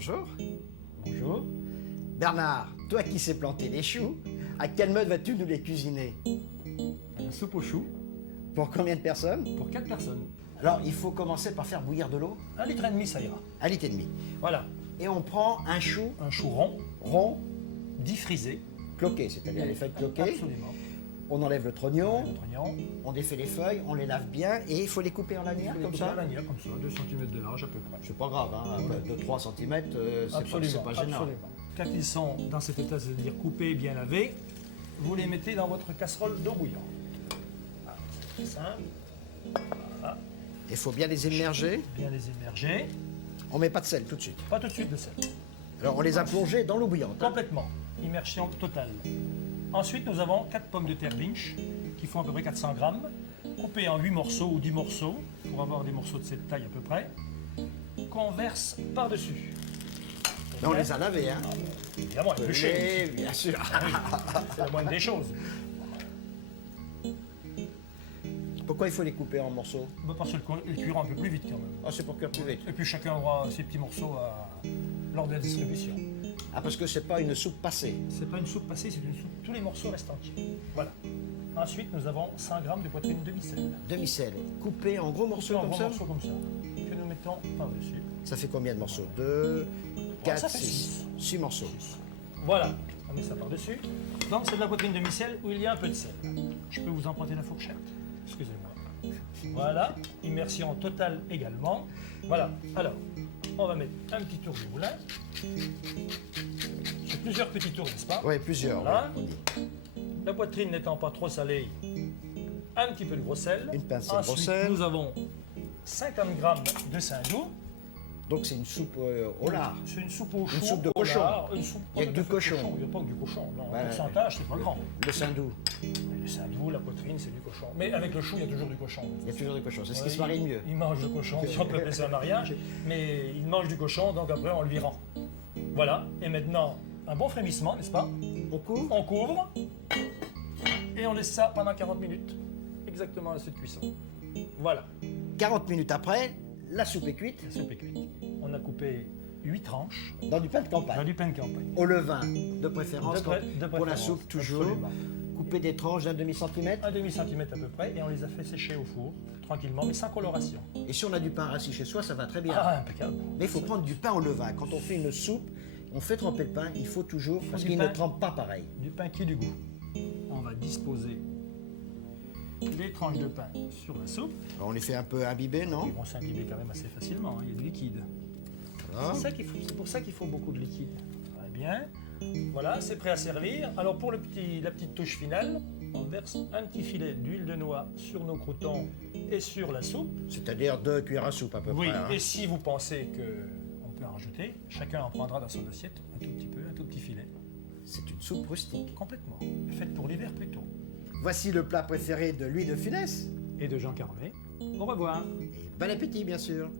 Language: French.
bonjour. Bonjour. Bernard, toi qui sais planter les choux, à quelle mode vas-tu nous les cuisiner? La soupe aux choux Pour combien de personnes? pour 4 personnes. Alors, il faut commencer par faire bouillir de l'eau, 1,5 litre, ça ira. 1,5 litre. Voilà. Et on prend un chou Un chou rond, rond, diffrisé. cloqué, c'est-à-dire les feuilles cloquées. Absolument. On enlève le trognon, Notre oignon. on défait les feuilles, on les lave bien et il faut les couper en lanières comme ça. À lanière, comme ça, 2 cm de large à peu près. C'est pas grave, hein, de 3 cm, c'est pas gênant. absolument. Quand ils sont dans cet état, c'est-à-dire coupés, bien lavés, vous les mettez dans votre casserole d'eau bouillante. Voilà, c'est simple. Voilà, Il faut bien les immerger. bien les immerger. On met pas de sel tout de suite. Pas tout de suite de sel. Alors on les a plongés dans l'eau bouillante. hein. Complètement. Immersion totale. Ensuite, nous avons 4 pommes de terre binge qui font à peu près 400 grammes, coupées en 8 morceaux ou 10 morceaux, pour avoir des morceaux de cette taille à peu près, qu'on verse par-dessus. Mais on les a lavés, hein. Évidemment, épluchées. Oui, bien sûr. C'est la moindre des choses. Pourquoi il faut les couper en morceaux? Parce qu'ils cuiront un peu plus vite quand même. Ah, c'est pour cuire plus vite. Et puis chacun aura ses petits morceaux lors de la distribution. Ah, parce que c'est pas une soupe passée. C'est pas une soupe passée, c'est une soupe. Tous les morceaux restent entiers. Voilà. Ensuite, nous avons 100 grammes de poitrine demi-sel. Demi-sel, coupé en gros morceaux En comme gros ça. morceaux comme ça, que nous mettons par-dessus. Ça fait combien de morceaux? 2, 4, ça fait 6. 6 morceaux. Voilà, on met ça par-dessus. Donc c'est de la poitrine demi-sel où il y a un peu de sel. Je peux vous emprunter la fourchette? Excusez-moi. Voilà, immersion totale également. Voilà, alors, on va mettre un petit tour du moulin. J'ai plusieurs petits tours, n'est-ce pas? Oui, plusieurs. Voilà. oui, on dit. La poitrine n'étant pas trop salée, un petit peu de gros sel. Une pincée de Ensuite, gros sel. nous avons 50 grammes de saindoux. Donc c'est une soupe au lard. C'est une soupe au chou. soupe de au cochon. lard, une soupe Il y a pas que tout à du fait cochon. Il n'y a pas que du cochon. Non, Ouais. le pourcentage, c'est pas grand. Le saindoux. Le saindoux, la poitrine, c'est du cochon. Mais avec le chou, il y a toujours du cochon. Il y a toujours du cochon. C'est ce qui Ouais, se marie le mieux. Il mange du cochon, si on peut appeler ça un mariage. Mais il mange du cochon, donc après, on lui rend. Voilà. Et maintenant, un bon frémissement, n'est-ce pas? On couvre. On couvre. Et on laisse ça pendant 40 minutes. Exactement à cette cuisson. Voilà. 40 minutes après, la soupe est cuite La soupe est cuite. On a coupé 8 tranches dans du pain de dans campagne. du pain de campagne. Au levain, de préférence. De Pour la préférence, soupe, toujours. absolument. Couper des tranches d'un demi-centimètre. Un demi-centimètre à peu près, et on les a fait sécher au four, tranquillement, mais sans coloration. Et si on a du pain rassis chez soi, ça va très bien. Ah, impeccable. Mais il faut prendre du pain au levain. Quand on fait une soupe, on fait tremper le pain, il faut toujours, parce du qu'il pain. ne trempe pas pareil. Du pain qui a du goût. On va disposer les tranches de pain sur la soupe. Alors, on les fait un peu imbiber, non? Ils vont s'imbiber quand même assez facilement, hein, il y a du liquide. Voilà. C'est pour ça qu'il faut beaucoup de liquide. Très bien. Voilà, c'est prêt à servir. Alors pour la petite touche finale, on verse un petit filet d'huile de noix sur nos croûtons et sur la soupe. C'est-à-dire 2 cuillères à soupe à peu Oui, près. hein. et si vous pensez qu'on peut en rajouter, chacun en prendra dans son assiette un tout petit peu, un tout petit filet. C'est une soupe rustique. Complètement. Faite pour l'hiver plutôt. Voici le plat préféré de Louis de Funès. Et de Jean Carmé. Au revoir. Et bon appétit, bien sûr.